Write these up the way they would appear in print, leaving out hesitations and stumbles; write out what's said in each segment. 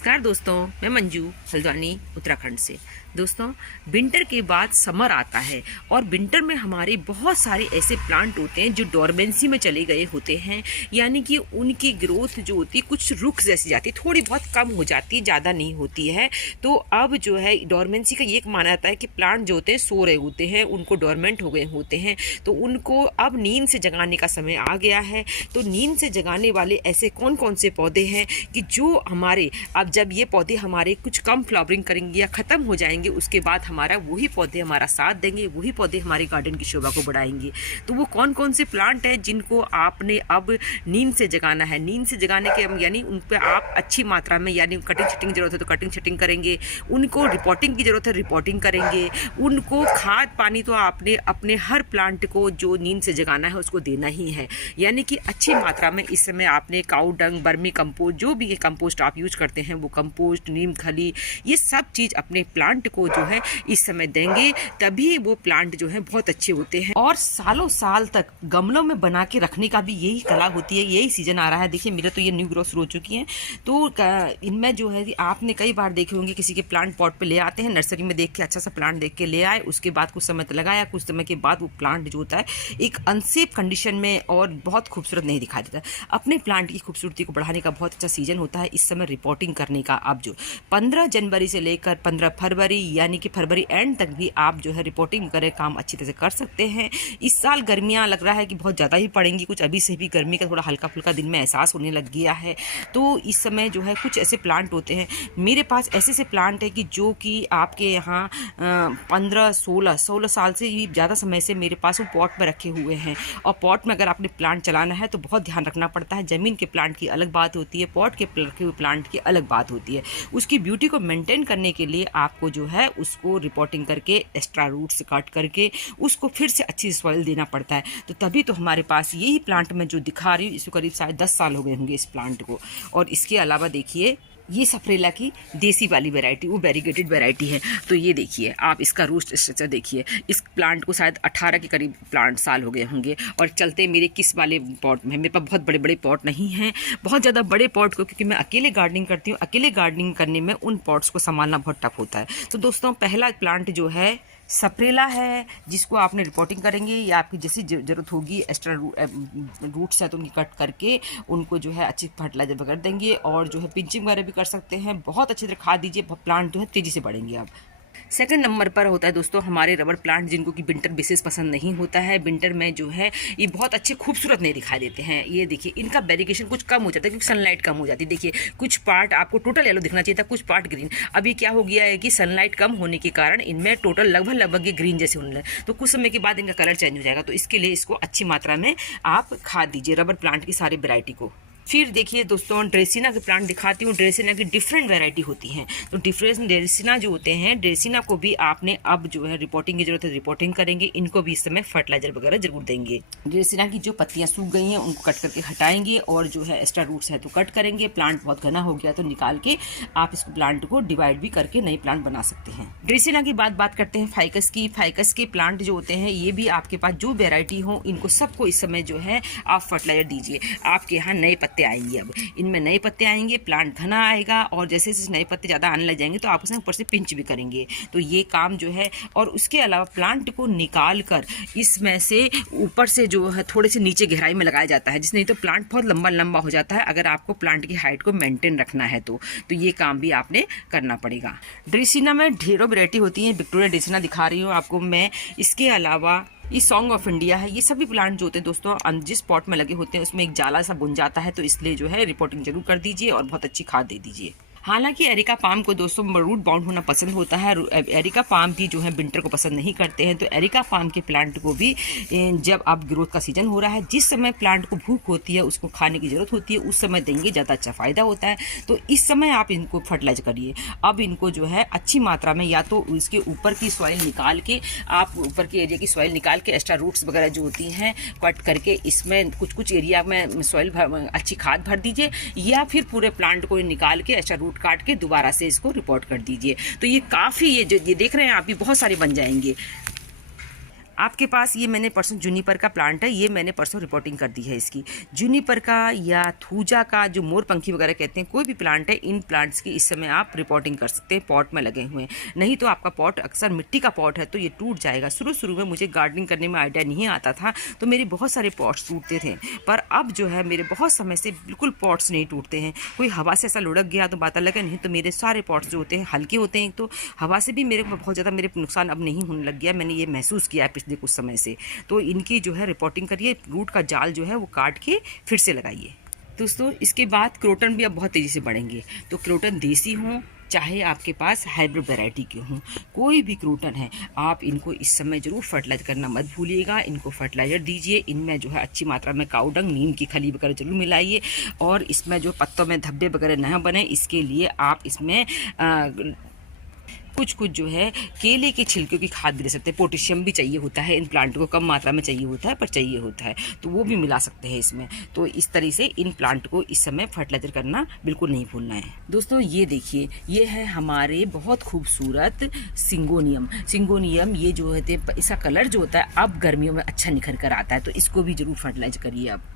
नमस्कार दोस्तों, मैं मंजू हल्द्वानी उत्तराखंड से। दोस्तों, विंटर के बाद समर आता है और विंटर में हमारे बहुत सारे ऐसे प्लांट होते हैं जो डोरमेंसी में चले गए होते हैं, यानी कि उनकी ग्रोथ जो होती है कुछ रुक जैसी जाती है, थोड़ी बहुत कम हो जाती है, ज़्यादा नहीं होती है। तो अब जो है डोरमेंसी का ये माना जाता है कि प्लांट जो होते हैं सो रहे होते हैं, उनको डोरमेंट हो गए होते हैं, तो उनको अब नींद से जगाने का समय आ गया है। तो नींद से जगाने वाले ऐसे कौन कौन से पौधे हैं कि जो हमारे अब जब ये पौधे हमारे कुछ कम फ्लावरिंग करेंगे या ख़त्म हो जाएंगे, उसके बाद हमारा वही पौधे हमारा साथ देंगे, वही पौधे हमारे गार्डन की शोभा को बढ़ाएंगे। तो वो कौन कौन से प्लांट हैं जिनको आपने अब नींद से जगाना है। नींद से जगाने के यानी उन पर आप अच्छी मात्रा में, यानी कटिंग छटिंग जरूरत है तो कटिंग छटिंग करेंगे, उनको रिपोर्टिंग की ज़रूरत है रिपोर्टिंग करेंगे, उनको खाद पानी तो आपने अपने हर प्लांट को जो नींद से जगाना है उसको देना ही है, यानी कि अच्छी मात्रा में। इस समय आपने काऊ डंग, बर्मी कंपोस्ट, जो भी कंपोस्ट आप यूज करते हैं वो कंपोस्ट, नीम खली, ये सब चीज़ अपने प्लांट को जो है इस समय देंगे, तभी वो प्लांट जो है बहुत अच्छे होते हैं। और सालों साल तक गमलों में बना के रखने का भी यही कला होती है। यही सीजन आ रहा है, देखिए मेरे तो ये न्यू ग्रोथ हो चुकी हैं, तो इनमें जो है आपने कई बार देखे होंगे किसी के प्लांट पॉट पे ले आते हैं, नर्सरी में देख के अच्छा सा प्लांट देख के ले आए, उसके बाद कुछ समय तक लगाया, कुछ समय के बाद वो प्लांट जो होता है एक अनसेफ कंडीशन में और बहुत खूबसूरत नहीं दिखाई देता। अपने प्लांट की खूबसूरती को बढ़ाने का बहुत अच्छा सीजन होता है इस समय रिपोर्टिंग करने का। आप जो 15 जनवरी से लेकर 15 फरवरी यानी कि फरवरी एंड तक भी आप जो है रिपोर्टिंग करें, काम अच्छी तरह से कर सकते हैं। इस साल गर्मियां लग रहा है कि बहुत ज़्यादा ही पड़ेंगी, कुछ अभी से भी गर्मी का थोड़ा हल्का फुल्का दिन में एहसास होने लग गया है। तो इस समय जो है कुछ ऐसे प्लांट होते हैं, मेरे पास ऐसे से प्लांट है कि जो कि आपके यहाँ 15-16 साल से भी ज़्यादा समय से मेरे पास वो पॉट में रखे हुए हैं। और पॉट में अगर आपने प्लांट चलाना है तो बहुत ध्यान रखना पड़ता है। ज़मीन के प्लांट की अलग बात होती है, पॉट के रखे हुए प्लांट की अलग बात होती है। उसकी ब्यूटी को मेंटेन करने के लिए आपको जो है उसको रिपोर्टिंग करके, एक्स्ट्रा रूट्स काट करके उसको फिर से अच्छी सॉइल देना पड़ता है। तो तभी तो हमारे पास यही प्लांट मैं जो दिखा रही हूँ, इसको करीब शायद 10 साल हो गए होंगे इस प्लांट को। और इसके अलावा देखिए ये सफरेला की देसी वाली वैरायटी, वो वेरीगेटेड वैरायटी है। तो ये देखिए आप इसका रूट स्ट्रक्चर देखिए, इस प्लांट को शायद 18 के करीब प्लांट साल हो गए होंगे। और चलते मेरे किस वाले पॉट में, मेरे पास बहुत बड़े बड़े पॉट नहीं हैं, बहुत ज़्यादा बड़े पॉट को, क्योंकि मैं अकेले गार्डनिंग करती हूँ, अकेले गार्डनिंग करने में उन पॉट्स को संभालना बहुत टफ होता है। तो दोस्तों पहला प्लांट जो है सफरेला है, जिसको आपने रिपोर्टिंग करेंगे या आपकी जैसी ज़रूरत होगी एक्स्ट्रा रूट्स है तो उनकी कट करके उनको जो है अच्छी फर्टिलाइजर वगैरह देंगे, और जो है पिंचिंग वगैरह भी कर सकते हैं। बहुत अच्छी तरह खाद दीजिए, प्लांट जो है तेज़ी से बढ़ेंगे। अब सेकंड नंबर पर होता है दोस्तों हमारे रबर प्लांट, जिनको कि विंटर बेसिस पसंद नहीं होता है। विंटर में जो है ये बहुत अच्छे खूबसूरत नहीं दिखाई देते हैं। ये देखिए इनका वेरिएशन कुछ कम हो जाता है क्योंकि सनलाइट कम हो जाती है। देखिए कुछ पार्ट आपको टोटल येलो दिखना चाहिए था, कुछ पार्ट ग्रीन। अभी क्या हो गया है कि सनलाइट कम होने के कारण इनमें टोटल लगभग ये ग्रीन जैसे होने लगे, तो कुछ समय के बाद इनका कलर चेंज हो जाएगा। तो इसके लिए इसको अच्छी मात्रा में आप खाद दीजिए रबर प्लांट की सारी वैरायटी को। फिर देखिए दोस्तों ड्रेसिना के प्लांट दिखाती हूँ। ड्रेसिना की डिफरेंट वैरायटी होती हैं, तो डिफरेंट ड्रेसिना जो होते हैं, ड्रेसिना को भी आपने अब जो है रिपोर्टिंग की जरूरत है, रिपोर्टिंग करेंगे। इनको भी इस समय फर्टिलाइजर वगैरह जरूर देंगे। ड्रेसिना की जो पत्तियां सूख गई हैं उनको कट करके हटाएंगे, और जो है एक्स्ट्रा रूट्स है तो कट करेंगे। प्लांट बहुत घना हो गया तो निकाल के आप इसको प्लांट को डिवाइड भी करके नए प्लांट बना सकते हैं। ड्रेसिना की बात करते हैं फाइकस की। फाइकस के प्लांट जो होते हैं, ये भी आपके पास जो वेरायटी हो, इनको सबको इस समय जो है आप फर्टिलाइजर दीजिए। आपके यहाँ नए पत्ते आएंगे, अब इनमें नए पत्ते आएंगे, प्लांट घना आएगा, और जैसे जैसे नए पत्ते ज़्यादा आने लग जाएंगे तो आप उसे ऊपर से पिंच भी करेंगे। तो ये काम जो है, और उसके अलावा प्लांट को निकाल कर इसमें से ऊपर से जो है थोड़े से नीचे गहराई में लगाया जाता है, जिससे नहीं तो प्लांट बहुत लंबा लंबा हो जाता है। अगर आपको प्लांट की हाइट को मेंटेन रखना है तो ये काम भी आपने करना पड़ेगा। ड्रेसिना में ढेरों वैरायटी होती है, विक्टोरिया ड्रेसिना दिखा रही हूँ आपको मैं। इसके अलावा ये सॉन्ग ऑफ इंडिया है। ये सभी प्लांट जो होते हैं दोस्तों जिस पॉट में लगे होते हैं उसमें एक जाला सा बुन जाता है, तो इसलिए जो है रिपोर्टिंग जरूर कर दीजिए और बहुत अच्छी खाद दे दीजिए। हालांकि एरिका पाम को दोस्तों रूट बाउंड होना पसंद होता है, एरिका पाम भी जो है विंटर को पसंद नहीं करते हैं। तो एरिका पाम के प्लांट को भी जब अब ग्रोथ का सीजन हो रहा है, जिस समय प्लांट को भूख होती है, उसको खाने की जरूरत होती है, उस समय देंगे, ज़्यादा अच्छा फायदा होता है। तो इस समय आप इनको फर्टिलाइज करिए। अब इनको जो है अच्छी मात्रा में, या तो इसके ऊपर की सॉइल निकाल के, आप ऊपर के एरिया की सॉइल निकाल के एक्स्ट्रा रूट्स वगैरह जो होती हैं कट करके इसमें कुछ एरिया में सॉइल अच्छी खाद भर दीजिए, या फिर पूरे प्लांट को निकाल के एक्स्ट्रा काट के दोबारा से इसको रिपोर्ट कर दीजिए। तो ये काफी, ये देख रहे हैं आप, ये बहुत सारे बन जाएंगे। आपके पास ये मैंने परसों जूनिपर का प्लांट है, ये मैंने परसों रिपोर्टिंग कर दी है इसकी। जूनिपर का या थूजा का जो मोरपंखी वगैरह कहते हैं, कोई भी प्लांट है, इन प्लांट्स की इस समय आप रिपोर्टिंग कर सकते हैं पॉट में लगे हुए हैं। नहीं तो आपका पॉट अक्सर मिट्टी का पॉट है तो ये टूट जाएगा। शुरू में मुझे गार्डनिंग करने में आइडिया नहीं आता था तो मेरे बहुत सारे पॉट्स टूटते थे, पर अब जो है मेरे बहुत समय से बिल्कुल पॉट्स नहीं टूटते हैं। कोई हवा से ऐसा लुढ़क गया तो बात अलग है, नहीं तो मेरे सारे पॉट्स जो होते हैं हल्के होते हैं। तो हवा से भी मेरे को बहुत ज़्यादा मेरे नुकसान अब नहीं होने लग गया, मैंने ये महसूस किया है पिछले कुछ समय से। तो इनकी जो है रिपोर्टिंग करिए, रूट का जाल जो है वो काट के फिर से लगाइए। दोस्तों इसके बाद क्रोटन भी अब बहुत तेज़ी से बढ़ेंगे। तो क्रोटन देसी हों चाहे आपके पास हाइब्रिड वैरायटी के हों, कोई भी क्रोटन है, आप इनको इस समय ज़रूर फर्टिलाइज करना मत भूलिएगा। इनको फर्टिलाइज़र दीजिए, इनमें जो है अच्छी मात्रा में काऊ डंग, नीम की खली वगैरह जरूर मिलाइए। और इसमें जो पत्तों में धब्बे वगैरह न बने इसके लिए आप इसमें कुछ जो है केले के छिलके की खाद भी दे सकते हैं। पोटेशियम भी चाहिए होता है इन प्लांट को, कम मात्रा में चाहिए होता है पर चाहिए होता है, तो वो भी मिला सकते हैं इसमें। तो इस तरह से इन प्लांट को इस समय फर्टिलाइजर करना बिल्कुल नहीं भूलना है। दोस्तों ये देखिए, ये है हमारे बहुत खूबसूरत सिंगोनियम। ये जो है इसका कलर जो होता है अब गर्मियों में अच्छा निखर कर आता है, तो इसको भी जरूर फर्टिलाइज करिए। अब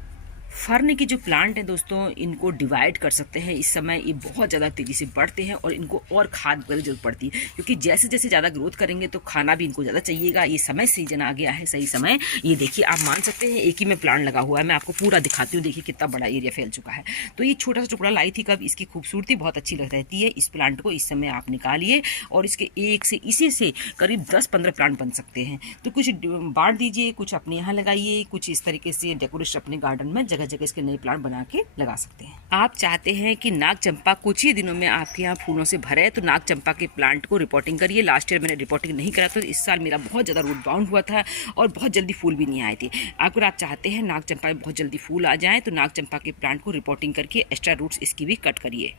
फर्न की जो प्लांट है दोस्तों, इनको डिवाइड कर सकते हैं। इस समय ये बहुत ज़्यादा तेज़ी से बढ़ते हैं और इनको और खाद वगैरह जरूरत पड़ती है, क्योंकि जैसे जैसे ज़्यादा ग्रोथ करेंगे तो खाना भी इनको ज़्यादा चाहिएगा। ये समय सीजन आ गया है, सही समय। ये देखिए, आप मान सकते हैं एक ही में प्लांट लगा हुआ है। मैं आपको पूरा दिखाती हूँ, देखिए कितना बड़ा एरिया फैल चुका है। तो ये छोटा सा टुकड़ा लाई थी कब, इसकी खूबसूरती बहुत अच्छी लग रहती है। इस प्लांट को इस समय आप निकालिए और इसके इसी से करीब 10-15 प्लांट बन सकते हैं। तो कुछ बांट दीजिए, कुछ अपने यहाँ लगाइए, कुछ इस तरीके से डेकोरेशन अपने गार्डन में जगह जगह इसके नए प्लांट बना के लगा सकते हैं। आप चाहते हैं कि नाग चंपा कुछ ही दिनों में आपके यहाँ फूलों से भरे, तो नाग चंपा के प्लांट को रिपोर्टिंग करिए। लास्ट ईयर मैंने रिपोर्टिंग नहीं करा तो इस साल मेरा बहुत ज़्यादा रूट बाउंड हुआ था और बहुत जल्दी फूल भी नहीं आए थे। अगर आप चाहते हैं नाग चंपा में बहुत जल्दी फूल आ जाए तो नाग चंपा के प्लांट को रिपोर्टिंग करके एक्स्ट्रा रूट्स इसकी भी कट करिए।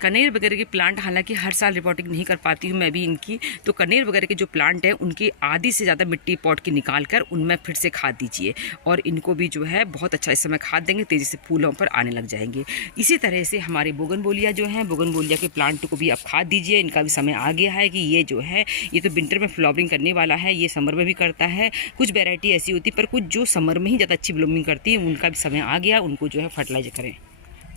कनेर वगैरह के प्लांट हालांकि हर साल रिपोर्टिंग नहीं कर पाती हूँ मैं भी इनकी, तो कनेर वगैरह के जो प्लांट है उनकी आधी से ज़्यादा मिट्टी पॉट की निकाल कर उनमें फिर से खाद दीजिए और इनको भी जो है बहुत अच्छा इस समय खाद देंगे, तेज़ी से फूलों पर आने लग जाएंगे। इसी तरह से हमारे बोगनवेलिया जो है, बोगनवेलिया के प्लांट को भी आप खाद दीजिए। इनका भी समय आ गया है कि ये जो है ये तो विंटर में फ्लावरिंग करने वाला है, ये समर में भी करता है। कुछ वेराइटी ऐसी होती है पर कुछ जो समर में ही ज़्यादा अच्छी ब्लूमिंग करती है, उनका भी समय आ गया, उनको जो है फर्टिलाइज करें।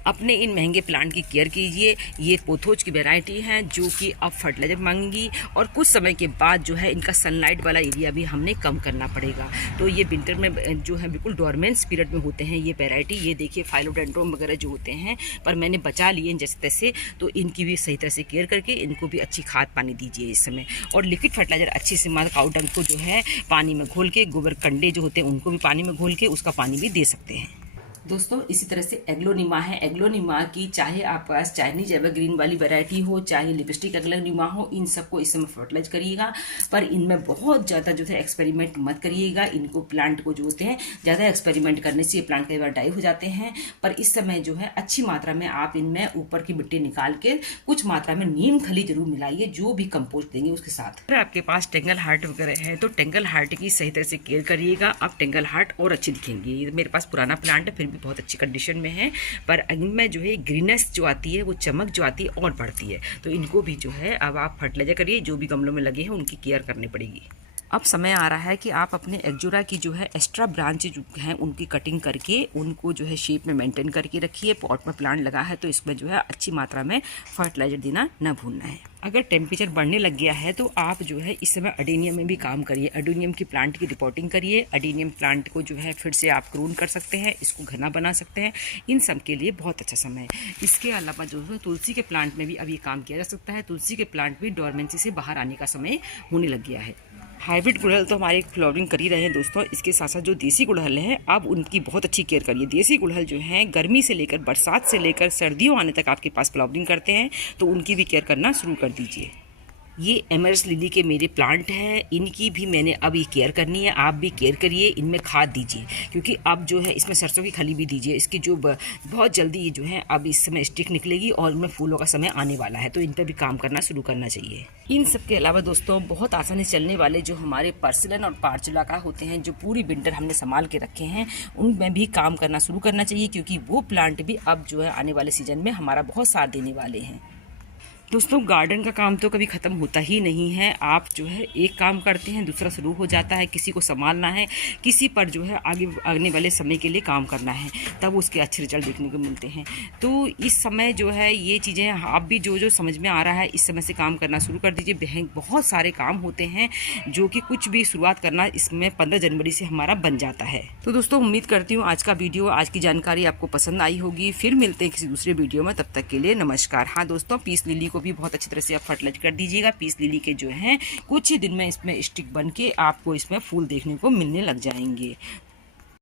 अपने इन महंगे प्लांट की केयर कीजिए। ये पोथोज की वैरायटी हैं जो कि अब फर्टिलाइजर मांगेंगी और कुछ समय के बाद जो है इनका सनलाइट वाला एरिया भी हमने कम करना पड़ेगा। तो ये विंटर में जो है बिल्कुल डोरमेंट पीरियड में होते हैं ये वैरायटी। ये देखिए फाइलोडेंड्रोम वगैरह जो होते हैं, पर मैंने बचा लिए जैसे तैसे, तो इनकी भी सही तरह से केयर करके इनको भी अच्छी खाद पानी दीजिए इस समय। और लिक्विड फर्टिलाइजर अच्छी से काऊ डंग को जो है पानी में घोल के, गोबर कंडे जो होते हैं उनको भी पानी में घोल के उसका पानी भी दे सकते हैं। दोस्तों इसी तरह से एग्लोनिमा है। एग्लोनिमा की चाहे आपके पास चाइनीज एवरग्रीन वाली वैरायटी हो, चाहे लिपस्टिक एग्लोनिमा हो, इन सबको इस समय फर्टिलाइज करिएगा। पर इनमें बहुत ज़्यादा जो है एक्सपेरिमेंट मत करिएगा। इनको प्लांट को जो होते हैं ज़्यादा एक्सपेरिमेंट करने से ये प्लांट कई बार डाई हो जाते हैं। पर इस समय जो है अच्छी मात्रा में आप इनमें ऊपर की मिट्टी निकाल के कुछ मात्रा में नीम खली जरूर मिलाइए, जो भी कंपोस्ट देंगे उसके साथ। अगर आपके पास टेंगल हार्ट वगैरह है तो टेंगल हार्ट की सही तरह से केयर करिएगा। अब टेंगल हार्ट और अच्छी दिखेंगी। ये मेरे पास पुराना प्लांट है, फिर भी बहुत अच्छी कंडीशन में है, पर इनमें जो है ग्रीनेस जो आती है, वो चमक जो आती है और बढ़ती है। तो इनको भी जो है अब आप फर्टिलाइजर करिए। जो भी गमलों में लगे हैं उनकी केयर करनी पड़ेगी। अब समय आ रहा है कि आप अपने एग्जोरा की जो है एक्स्ट्रा ब्रांच जो हैं उनकी कटिंग करके उनको जो है शेप में मेंटेन करके रखिए। पॉट में प्लांट लगा है तो इसमें जो है अच्छी मात्रा में फर्टिलाइजर देना न भूलना है। अगर टेम्परेचर बढ़ने लग गया है तो आप जो है इस समय अडेनियम में भी काम करिए। अडेनियम की प्लांट की रिपोर्टिंग करिए। अडेनियम प्लांट को जो है फिर से आप क्रोन कर सकते हैं, इसको घना बना सकते हैं। इन सब के लिए बहुत अच्छा समय है। इसके अलावा जो है तुलसी के प्लांट में भी अब ये काम किया जा सकता है। तुलसी के प्लांट भी डोरमेंसी से बाहर आने का समय होने लग गया है। हाइब्रिड गुड़हल तो हमारे फ्लावरिंग कर ही रहे हैं दोस्तों। इसके साथ साथ जो देसी गुड़हल है अब उनकी बहुत अच्छी केयर करिए। देसी गुड़हल जो हैं गर्मी से लेकर बरसात से लेकर सर्दियों आने तक आपके पास फ्लावरिंग करते हैं, तो उनकी भी केयर करना शुरू कर दीजिए। ये एमरस लिली के मेरे प्लांट हैं, इनकी भी मैंने अब ये केयर करनी है। आप भी केयर करिए, इनमें खाद दीजिए, क्योंकि अब जो है इसमें सरसों की खली भी दीजिए। इसकी जो बहुत जल्दी ये जो है अब इस समय स्टिक निकलेगी और इनमें फूलों का समय आने वाला है, तो इन पर भी काम करना शुरू करना चाहिए। इन सब के अलावा दोस्तों बहुत आसानी से चलने वाले जो हमारे पर्सिलन और पार्चुला का होते हैं, जो पूरी विंटर हमने संभाल के रखे हैं, उनमें भी काम करना शुरू करना चाहिए, क्योंकि वो प्लांट भी अब जो है आने वाले सीजन में हमारा बहुत साथ देने वाले हैं। दोस्तों गार्डन का काम तो कभी ख़त्म होता ही नहीं है। आप जो है एक काम करते हैं, दूसरा शुरू हो जाता है। किसी को संभालना है, किसी पर जो है आगे आने वाले समय के लिए काम करना है, तब उसके अच्छे रिजल्ट देखने को मिलते हैं। तो इस समय जो है ये चीज़ें आप भी जो समझ में आ रहा है इस समय से काम करना शुरू कर दीजिए। बहुत सारे काम होते हैं जो कि कुछ भी शुरुआत करना इसमें 15 जनवरी से हमारा बन जाता है। तो दोस्तों उम्मीद करती हूँ आज का वीडियो, आज की जानकारी आपको पसंद आई होगी। फिर मिलते हैं किसी दूसरे वीडियो में, तब तक के लिए नमस्कार। हाँ दोस्तों, पीस लिली को भी बहुत अच्छी तरह से आप फर्टिलाइज कर दीजिएगा। पीस लिली के जो हैं कुछ ही दिन में इसमें स्टिक बन के आपको इसमें फूल देखने को मिलने लग जाएंगे।